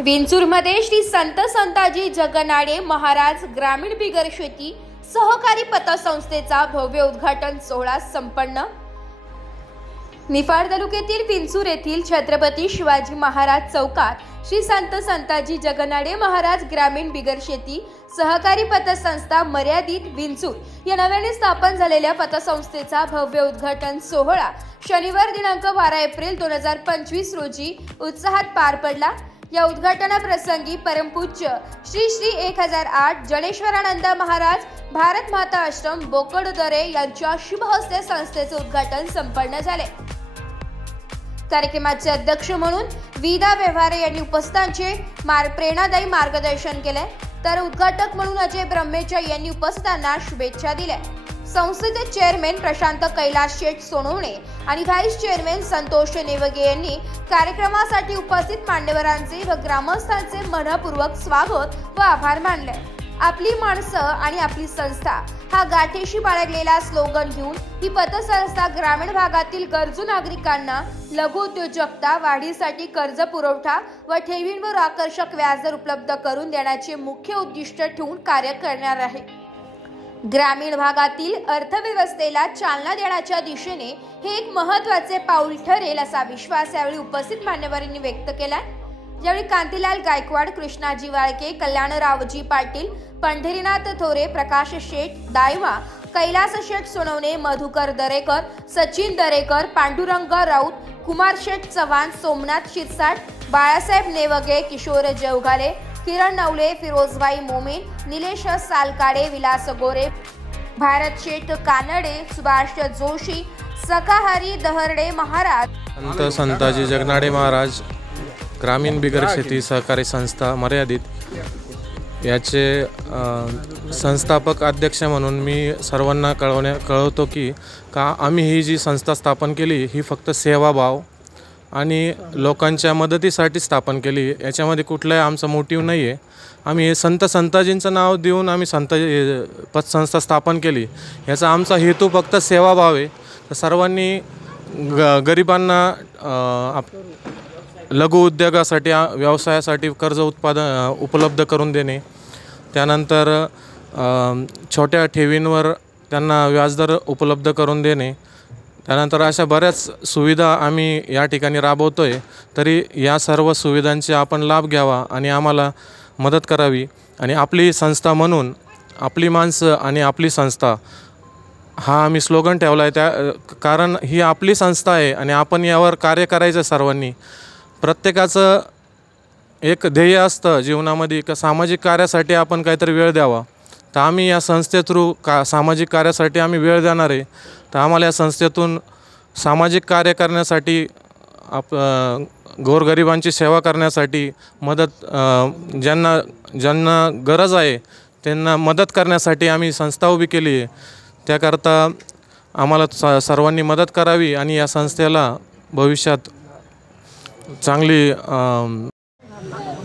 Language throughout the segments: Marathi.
विंचूरमध्ये श्री संत संताजी जगनाडे महाराज ग्रामीण बिगर शेती सहकारी पतसंस्थेचा भव्य उद्घाटन सोहळा संपन्न। निफाड तालुक्यातील विंचूर येथील छत्रपती शिवाजी महाराज चौकात श्री संत संताजी जगनाडे महाराज ग्रामीण बिगर शेती सहकारी पतसंस्था मर्यादित विंचूर या नव्याने स्थापन झालेल्या पतसंस्थेचा भव्य उद्घाटन सोहळा शनिवार दिनांक 12 एप्रिल 2025 रोजी उत्साहात पार पडला। या उद्घाटनाप्रसंगी परमपूज्य श्री श्री 1008 जनेश्वरानंद महाराज भारत माता आश्रम बोकडदरे यांच्या शुभ हस्ते संस्थेचे उद्घाटन संपन्न झाले। कार्यक्रमाचे अध्यक्ष म्हणून विदा व्यवहारे यांनी उपस्थितांचे प्रेरणादायी मार्गदर्शन केले, तर उद्घाटक म्हणून अजय ब्रह्मेच्या यांनी उपस्थितांना शुभेच्छा दिल्या। संस्थेचे चेअरमॅन प्रशांत कैलास शेठ सोनवणे आणि व्हाईस चेअरमॅन संतोष नेवगे यांनी कार्यक्रमासाठी उपस्थित मान्यवरांचे व ग्रामस्थांचे मनपूर्वक स्वागत व आभार मानले। आपली माणसं आणि आपली संस्था हा गाठीशी बाळगलेला स्लोगन घेऊन ही पतसंस्था ग्रामीण भागातील गरजू नागरिकांना लघु उद्योजकता वाढीसाठी कर्ज पुरवठा व ठेवींवर आकर्षक व्याजदर उपलब्ध करून देण्याचे मुख्य उद्दिष्ट ठेवून कार्य करणार आहे। ग्रामीण भागातील अर्थव्यवस्थेला चालना देण्याच्या दिशेने हे एक महत्त्वाचे पाऊल ठरेल असा विश्वास यावेळी उपस्थित मान्यवरांनी व्यक्त केला। यावेळी कांतीलाल गायकवाड, कृष्णाजी वाळके, कल्याणरावजी पाटील, पंढरीनाथ थोरे, प्रकाश शेठ दायवा, कैलास शेठ सोनवणे, मधुकर दरेकर, सचिन दरेकर, पांडुरंग राऊत, कुमार शेठ चव्हाण, सोमनाथ शिरसाट, बाळासाहेब नेवगे, किशोर जेवघाले, किरण नवले, फिरोजभाई मोमीन, निलेश सालकाडे, विलास गोरे, भारत शेठ कानडे, सुभाष जोशी, सखाहरी दहरडे महाराज, संत संताजी जगनाडे महाराज ग्रामीण बिगर शेती सहकारी संस्था मर्यादित याचे संस्थापक अध्यक्ष म्हणून मी सर्वांना कळवतो की आम्ही ही जी संस्था स्थापन केली ही फक्त सेवाभाव आणि लोकांच्या मदतीसाठी स्थापन केली। याच्यामध्ये कुठलाही आमचा मोटिव्ह नाही आहे। आम्ही हे संताजींचं नाव देऊन आम्ही पतसंस्था स्थापन केली, याचा आमचा हेतू फक्त सेवाभाव आहे। तर सर्वांनी गरिबांना लघु उद्योगासाठी व्यवसायासाठी कर्ज उपलब्ध करून देणे, त्यानंतर छोट्या ठेवींवर त्यांना व्याजदर उपलब्ध करून देणे, त्यानंतर अशा बऱ्याच सुविधा आम्ही या ठिकाणी राबवतोय। तरी या सर्व सुविधांचे आपण लाभ घ्यावा आणि आम्हाला मदत करावी आणि आपली संस्था म्हणून आपली माणसं आणि आपली संस्था हा आम्ही स्लोगन ठेवला आहे। त्या कारण ही आपली संस्था आहे आणि आपण यावर कार्य करायचं। सर्वांनी प्रत्येकाचं एक ध्येय असतं जीवनामध्ये का सामाजिक कार्यासाठी आपण काहीतरी वेळ द्यावा। तर आम्ही या संस्थे थ्रू सामाजिक कार्यासाठी आम्ही वेळ देणार आहे। तर आम्हाला या संस्थेतून सामाजिक कार्य करण्यासाठी गोरगरिबांची सेवा करण्यासाठी मदत ज्यांना गरज आहे त्यांना मदत करण्यासाठी आम्ही संस्था उभी केली आहे। त्याकरता आम्हाला सर्वांनी मदत करावी आणि या संस्थेला भविष्यात चांगली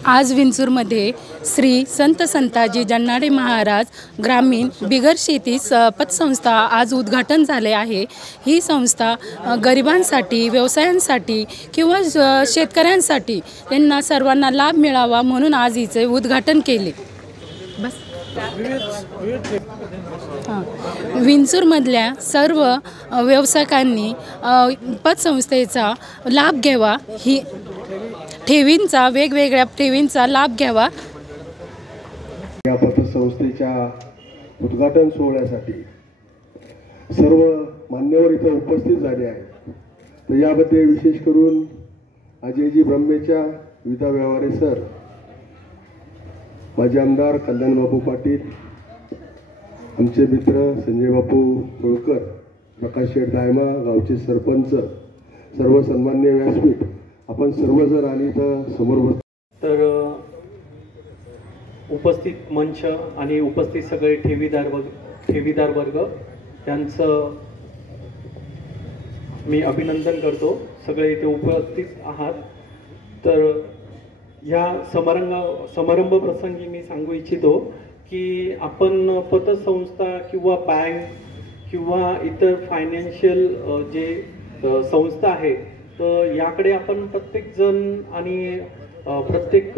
आज विंचूरमध्ये श्री संत संताजी जगनाडे महाराज ग्रामीण बिगर शेती पतसंस्था आज उद्घाटन झाले आहे। ही संस्था गरिबांसाठी, व्यवसायांसाठी किंवा शेतकऱ्यांसाठी त्यांना सर्वांना लाभ मिळावा म्हणून आज हिचे उद्घाटन केले। बस विंचूरमधल्या सर्व व्यावसायिकांनी पतसंस्थेचा लाभ घ्यावा, ही ठेवींचा वेगवेगळ्या ठेवींचा लाभ घ्यावा। या पतसंस्थेच्या उद्घाटन सोहळ्यासाठी सर्व मान्यवर इथे उपस्थित झाले आहेत। तर यामध्ये विशेष करून अजयजी ब्रह्मेच्या, विदा व्यवहारे सर, माजी आमदार कल्याणबापू पाटील, आमचे मित्र संजय बापू होळकर, प्रकाश शेठ दायमा, गावचे सरपंच, सर्व सन्मान्य व्यासपीठ, आपण सर्वजण आली तर समोर तर उपस्थित मंच आणि उपस्थित सगळे ठेवीदार वर्ग त्यांचं मी अभिनंदन करतो। सगळे इथे उपस्थित आहात। तर ह्या समारंभ प्रसंगी मी सांगू इच्छितो की आपण पतसंस्था किंवा बँक किंवा इतर फायनान्शियल जे संस्था आहे तर याकडे आपण प्रत्येक जण आणि प्रत्येक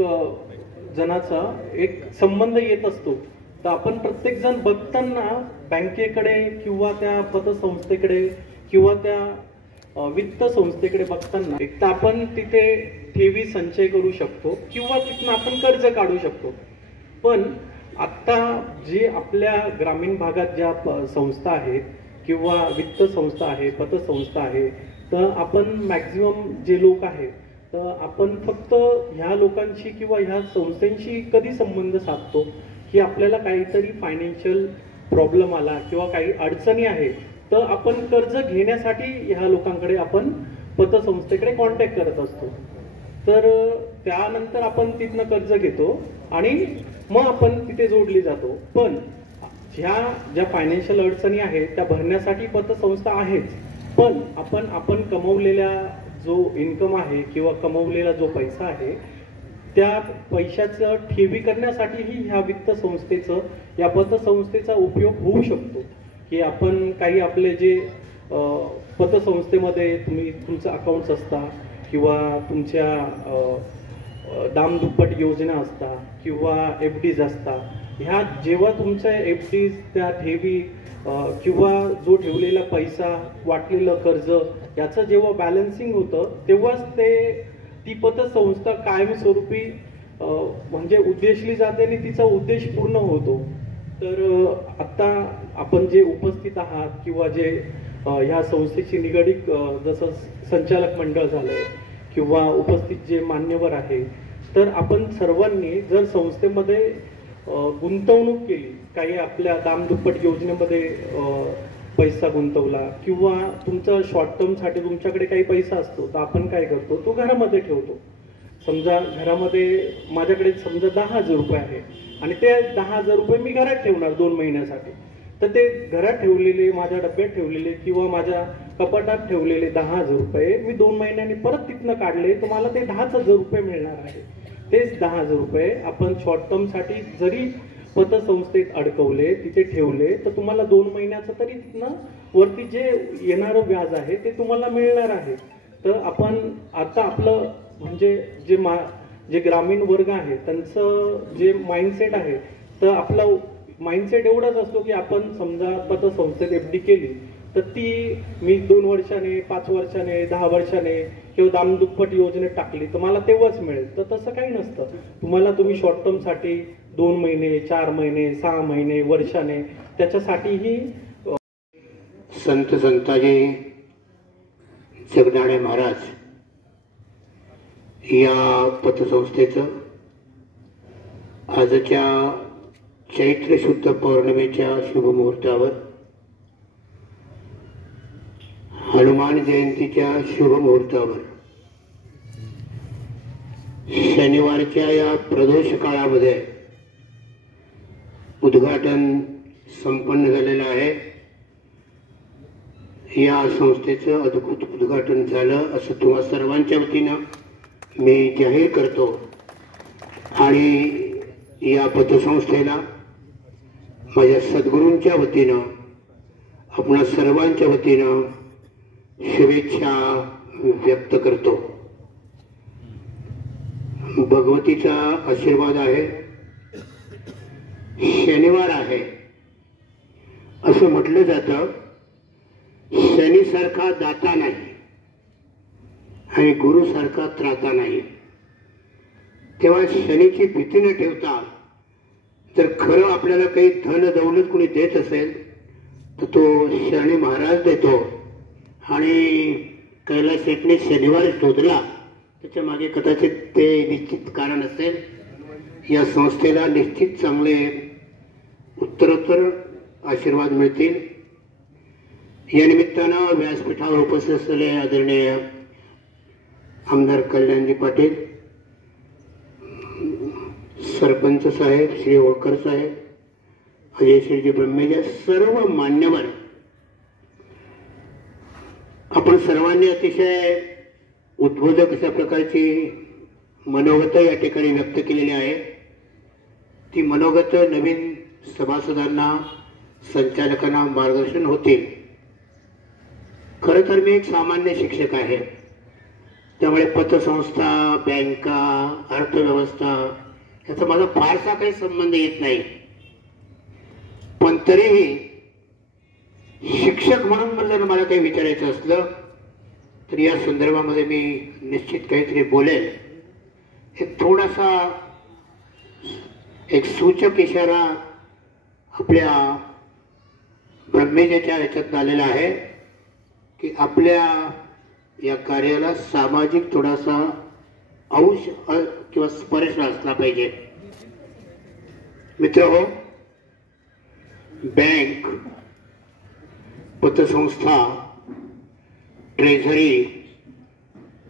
जणाचा एक संबंध येत असतो. तर आपण प्रत्येक जण बघताना बँकेकडे किंवा त्या पतसंस्थेकडे किंवा त्या वित्त संस्थेकडे बघताना एक तर आपण तिथे ठेवी संचय करू शकतो किंवा तिथून आपण कर्ज काढू शकतो. पण आत्ता जे आपल्या ग्रामीण भागात ज्या संस्था आहेत किंवा वित्त संस्था आहे, पतसंस्था आहे, तर आपण मॅक्झिमम जे लोक आहेत तर आपण फक्त ह्या लोकांशी किंवा ह्या संस्थांशी कधी संबंध साधतो की आपल्याला काहीतरी फायनान्शियल प्रॉब्लेम आला किंवा काही अडचणी आहे तर आपण कर्ज घेण्यासाठी ह्या लोकांकडे आपण पतसंस्थेकडे कॉन्टॅक्ट करत असतो. तर त्यानंतर आपण तिथनं कर्ज घेतो आणि मग आपण तिथे जोडली जातो. पण ज्या फायनान्शियल अडचणी आहेत त्या भरण्यासाठी पतसंस्था आहेच, पण आपण कमवलेल्या जो इन्कम आहे किंवा कमवलेला जो पैसा आहे त्या पैशाचं ठेवी करण्यासाठीही ह्या वित्त संस्थेचं या पतसंस्थेचा उपयोग होऊ शकतो. की आपण काही आपले जे पतसंस्थेमध्ये तुमचं अकाउंट्स असता किंवा तुमच्या दामदुप्पट योजना असतात किंवा FDs असतात, ह्या जेव्हा तुमच्या FDs त्या ठेवी किंवा जो ठेवलेला पैसा वाटलेलं कर्ज याचं जेव्हा बॅलन्सिंग होतं तेव्हाच ती पतसंस्था कायमस्वरूपी म्हणजे उद्देशली जाते आणि तिचा उद्देश पूर्ण होतो. तर आत्ता आपण जे उपस्थित आहात किंवा जे ह्या संस्थेशी निगडीत जसं संचालक मंडळ झालंय किंवा उपस्थित जे मान्यवर आहे, तर आपण सर्वांनी जर संस्थेमध्ये गुंतवणूक केली, काही आपल्या दामदुप्पट योजनेमध्ये पैसा गुंतवला किंवा तुमचा शॉर्ट टर्मसाठी तुमच्याकडे काही पैसा असतो तर आपण काय करतो, तो घरामध्ये ठेवतो. समजा घरामध्ये माझ्याकडे समजा 10,000 रुपये आहे आणि ते 10,000 रुपये मी घरात ठेवणार 2 महिन्यासाठी. तर ते घरात ठेवलेले, माझ्या डब्यात ठेवलेले किंवा माझ्या कपाटात ठेवलेले 10,000 रुपये मी 2 महिन्यांनी परत तिथनं काढले तर मला ते 10,000 रुपये मिळणार आहे. तेच 10,000 रुपये आपण शॉर्ट टर्मसाठी जरी पतसंस्थेत अडकवले, तिथे ठेवले, तर तुम्हाला 2 महिन्याचं तरी तिथनं वरती जे येणारं व्याज आहे ते तुम्हाला मिळणार आहे. तर आपण आता आपलं म्हणजे जे ग्रामीण वर्ग आहे त्यांचं जे माइंडसेट आहे, तर आपला माइंडसेट एवढाच असतो की आपण समजा पतसंस्थेत FD केली तर ती मी 2 वर्षाने, 5 वर्षाने, 10 वर्षाने किंवा दामदुप्पट योजनेत टाकली तर मला तेव्हाच मिळेल. तर तसं काही नसतं. तुम्ही शॉर्ट टर्मसाठी 2 महिने, 4 महिने, 6 महिने, वर्षाने त्याच्यासाठीही संत संताजी जगनाडे महाराज या पतसंस्थेचं आजच्या चैत्र शुद्ध पौर्णिमेच्या शुभमुहूर्तावर, हनुमान जयंतीच्या शुभमुहूर्तावर, शनिवारच्या या प्रदोष काळामध्ये उद्घाटन संपन्न झालेलं आहे. या संस्थेचं अद्भुत उद्घाटन झालं असं तुम्हा सर्वांच्या वतीनं मी जाहीर करतो आणि या पतसंस्थेला माझ्या सद्गुरूंच्या वतीनं, आपणा सर्वांच्या वतीनं शुभेच्छा व्यक्त करतो. भगवतीचा आशीर्वाद आहे. शनिवार आहे असं म्हटलं जातं. शनीसारखा दाता नाही आणि गुरुसारखा त्राता नाही. तेव्हा शनीची भीती न ठेवता जर खरं आपल्याला काही धन दौलत कोणी देत असेल तर तो शनी महाराज देतो. आणि कैलास शेठने शनिवार शोधला त्याच्या मागे कदाचित ते निश्चित कारण असेल. या संस्थेला निश्चित चांगले उत्तरोत्तर आशीर्वाद मिळतील. या निमित्तानं व्यासपीठावर उपस्थित असलेले आदरणीय आमदार कल्याणजी पाटील, सरपंच साहेब श्री होळकर साहेब, अजय श्रीजी ब्रह्मेजा, सर्व मान्यवर, आपण सर्वांनी अतिशय उद्बोधक अशा प्रकारची मनोगत या ठिकाणी व्यक्त केलेली आहे. ती मनोगत नवीन सभासदांना, संचालकांना मार्गदर्शन होतील. खरं तर मी एक सामान्य शिक्षक आहे त्यामुळे पतसंस्था, बँका, अर्थव्यवस्था याचा माझा फारसा काही संबंध येत नाही. पण तरीही शिक्षक म्हणून म्हणलं ना, मला काही विचारायचं असलं तर या संदर्भामध्ये मी निश्चित काहीतरी बोलेल. हे थोडासा एक सूचक इशारा आपल्या ब्रह्मेच्या ह्याच्यात आलेला आहे की आपल्या या कार्याला सामाजिक थोडासा अंश किंवा स्पर्श असला पाहिजे. मित्रहो, बँक, पतसंस्था, ट्रेझरी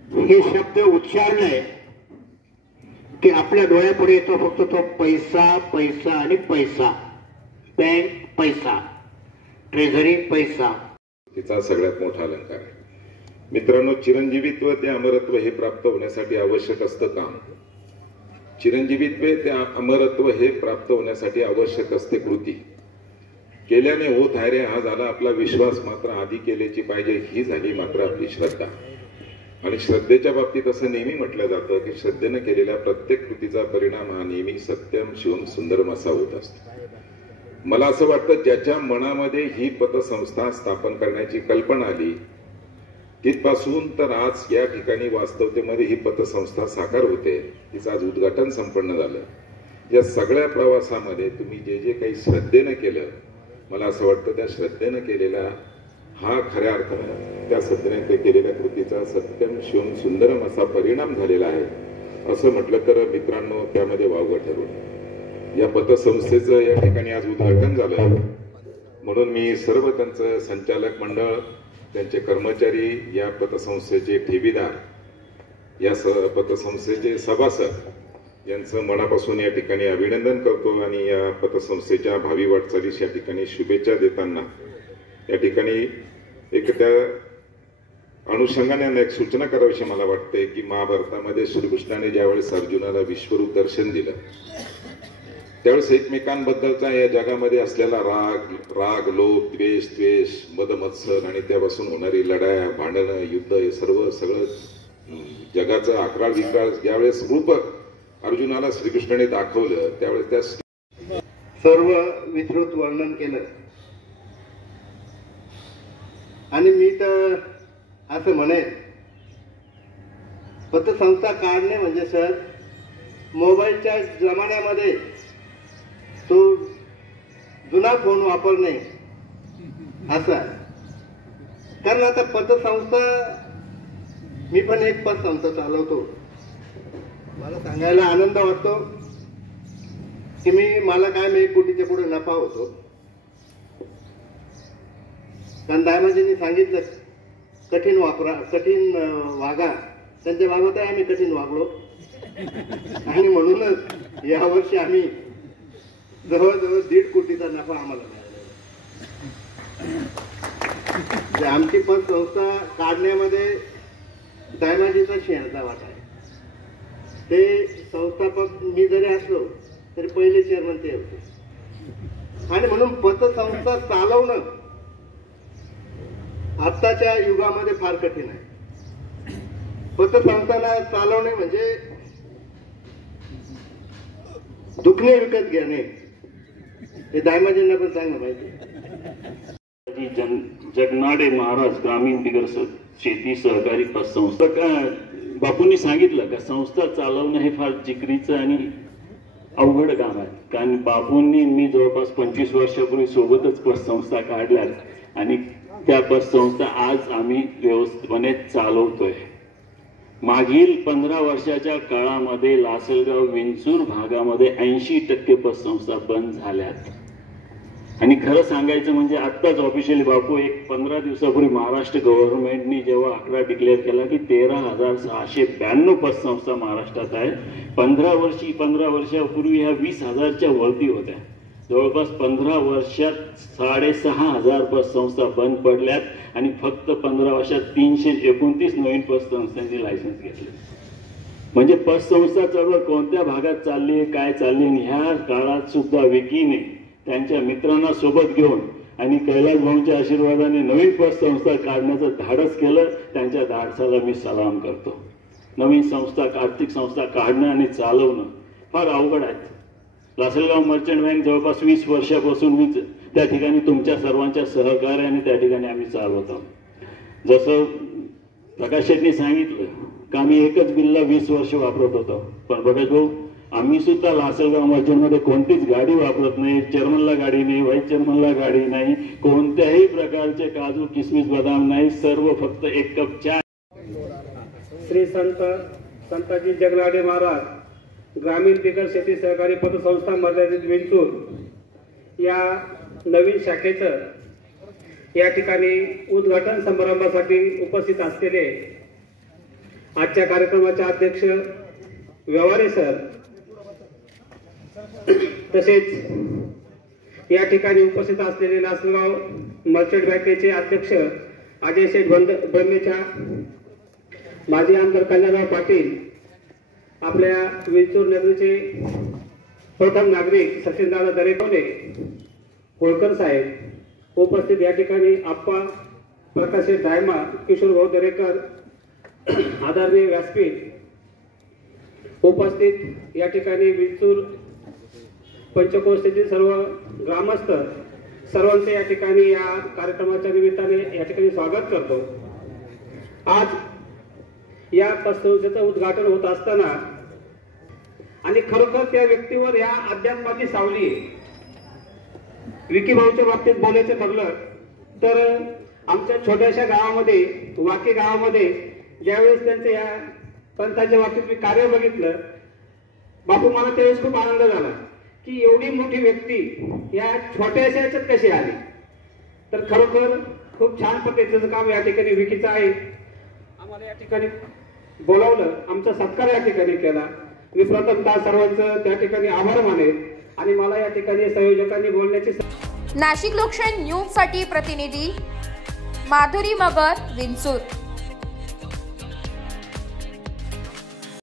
हे शब्द उच्चारले की आपल्या डोळ्यापुढे येतो फक्त तो पैसा, पैसा आणि पैसा. बँक पैसा, ट्रेझरी पैसा. तिचा सगळ्यात मोठा अलंकार आहे. मित्रांनो, चिरंजीवित्व ते अमरत्व हे प्राप्त होण्यासाठी आवश्यक असतं काम. चिरंजीवित्व ते अमरत्व हे प्राप्त होण्यासाठी आवश्यक असते कृती. केल्याने होत आहे रे हा झाला आपला विश्वास. मात्र आधी केल्याची पाहिजे ही झाली मात्र आपली श्रद्धा. आणि श्रद्धेच्या बाबतीत असं नेहमी म्हटलं जातं की श्रद्धेनं केलेल्या प्रत्येक कृतीचा परिणाम हा नेहमी सत्यम शिवम सुंदरम असा होत असतो. मला असं वाटतं ज्याच्या मनामध्ये ही पतसंस्था स्थापन करण्याची कल्पना आली तिथपासून तर आज या ठिकाणी वास्तवतेमध्ये ही पतसंस्था साकार होते. तिचं आज उद्घाटन संपन्न झालं. या सगळ्या प्रवासामध्ये तुम्ही जे जे काही श्रद्धेनं केलं, मला असं वाटतं त्या श्रद्धेनं केलेला हा खऱ्या अर्थानं त्या श्रद्धेने केलेल्या कृतीचा सत्यम शिवम सुंदरम असा परिणाम झालेला आहे असं म्हटलं तर मित्रांनो त्यामध्ये वावगं ठरवलं. या पतसंस्थेचं या ठिकाणी आज उद्घाटन झालं म्हणून मी सर्व त्यांचं संचालक मंडळ, त्यांचे कर्मचारी, या पतसंस्थेचे ठेवीदार, या पतसंस्थेचे सभासद यांचं मनापासून या ठिकाणी अभिनंदन करतो. आणि या पतसंस्थेच्या भावी वाटचालीस या ठिकाणी शुभेच्छा देताना या ठिकाणी एक त्या अनुषंगाने एक सूचना करावीशी मला वाटते की महाभारतामध्ये श्रीकृष्णाने ज्यावेळेस अर्जुनाला विश्वरूप दर्शन दिलं त्यावेळेस एकमेकांबद्दलचा या जगामध्ये असलेला राग, लोभ, द्वेष, मद, मत्सर आणि त्यापासून होणारी लढाया, भांडणं, युद्ध हे सगळं जगाचं अकराळ विक्राळ ज्यावेळेस रूप अर्जुनाला श्रीकृष्णाने दाखवलं त्यावेळेस त्या सर्व विस्तृत वर्णन केलं. आणि मी तर असं म्हणेन पतसंस्था काढणे म्हणजे सर मोबाईलच्या जमान्यामध्ये तो जुना फोन वापरणे असं आहे. कारण आता पतसंस्था, मी पण एक पतसंस्था चालवतो. मला सांगायला आनंद वाटतो की मला काय 1 कोटीच्या पुढे नफा होतो. कारण दायमाजींनी सांगितलं कठीण वागा. त्यांच्या बाबत आम्ही कठीण वागलो आणि म्हणूनच यावर्षी आम्ही जवळजवळ 1.5 कोटीचा नफा आम्हाला मिळाला. आमची पतसंस्था काढण्यामध्ये दायमाजीचा शेअरचा वाटा आहे. ते संस्थापक मी जरी असलो तरी पहिले चेअरमन ते होते. आणि म्हणून पतसंस्था चालवणं आत्ताच्या युगामध्ये फार कठीण आहे. पतसंस्थाला चालवणे म्हणजे दुखणे विकत घेणे. हे दायमाजींना पण चांगलं माहिती. जगनाडे महाराज ग्रामीण बिगर शेती सहकारी पतसंस्था. बापूंनी सांगितलं का संस्था चालवणं हे फार जिकरीचं आणि अवघड काम आहे. कारण बापूंनी मी जवळपास 25 वर्षापूर्वी सोबतच पतसंस्था काढल्यात आणि त्या पतसंस्था आज आम्ही व्यवस्थितपणे चालवतोय. मागील 15 वर्षाच्या काळामध्ये लासलगाव विंचूर भागामध्ये 80% पतसंस्था बंद झाल्यात. आणि खरं सांगायचं म्हणजे आत्ताच ऑफिशियली बापू एक 15 दिवसापूर्वी महाराष्ट्र गव्हर्नमेंटनी जेव्हा आकडा डिक्लेअर केला की 13,692 पतसंस्था महाराष्ट्रात आहे. 15 वर्षापूर्वी ह्या 20,000च्या वरती होत्या. जवळपास 15 वर्षात 6,500 पतसंस्था बंद पडल्यात आणि फक्त 15 वर्षात 329 नवीन पतसंस्थांचे लायसन्स घेतले. म्हणजे पतसंस्था चळवळ कोणत्या भागात चालली आहे, काय चालली, आणि ह्या काळात सुद्धा विकीने त्यांच्या मित्रांना सोबत घेऊन आणि कैलास भाऊंच्या आशीर्वादाने नवीन पतसंस्था काढण्याचं धाडस केलं. त्यांच्या धाडसाला मी सलाम करतो. नवीन संस्था, आर्थिक संस्था काढणं आणि चालवणं फार अवघड आहे. लासलगाव मर्चंट बँक जवळपास 20 वर्षापासून त्या ठिकाणी तुमच्या सर्वांच्या सहकार्याने त्या ठिकाणी आम्ही चालवत आहोत. जसं प्रकाश शेट्टी सांगितलं का आम्ही एकच बिल्ला 20 वर्ष वापरत होतो, पण बघा भाऊ आम्ही सुद्धा लासलगाव मर्चंटमध्ये कोणतीच गाडी वापरत नाही. चेअरमनला गाडी नाही, व्हाईस चेअरमनला गाडी नाही, कोणत्याही प्रकारचे काजू किसमिस बदाम नाही, सर्व फक्त एक कप चहा. श्री संताजी जगनाडे महाराज ग्रामीण बिगर शेती सहकारी पतसंस्था मर्यादित विंचूर या नवीन शाखेचं या ठिकाणी उद्घाटन समारंभासाठी उपस्थित असलेले आजच्या कार्यक्रमाचे अध्यक्ष व्यवहारे सर, तसेच या ठिकाणी उपस्थित असलेले लासलगाव मर्चंट बँकेचे अध्यक्ष अजय शेठ ब्रह्मेच्या, माजी आमदार कल्याणराव पाटील, आपल्या विंचूर नगरीचे प्रथम नागरिक सचिनदादा दरेकवणे होळकर साहेब उपस्थित, या ठिकाणी आप्पा प्रकाश दायमा, किशोर भाऊ दरेकर, आदरणीय व्यासपीठ उपस्थित, या ठिकाणी विंचूर पंचक्रोशीतील सर्व ग्रामस्थ सर्वांचे या ठिकाणी या कार्यक्रमाच्या निमित्ताने या ठिकाणी स्वागत करतो. आज या पतसंस्थेचं उद्घाटन होत असताना आणि खरोखर त्या व्यक्तीवर या अध्यात्माची सावली आहे. विकी भाऊच्या बाबतीत बोलायचं ठरलं तर आमच्या छोट्याशा गावामध्ये, वाकी गावामध्ये, ज्यावेळेस त्यांच्या या पंथाच्या बाबतीत मी कार्य बघितलं, बापू मला त्यावेळेस खूप आनंद झाला की एवढी मोठी व्यक्ती या छोट्याशा याच्यात कशी आली. तर खरोखर खूप छान पद्धतीचं काम या ठिकाणी विकीचं आहे. आम्हाला या ठिकाणी बोलावलं, आमचा सत्कार या ठिकाणी केला. मी प्रथमतः सर्वांचं त्या ठिकाणी आभार मानेन आणि मला या ठिकाणी संयोजकांनी बोलण्याची. नाशिक लोकशाही न्यूज साठी प्रतिनिधी माधुरी मगर, विंचूर.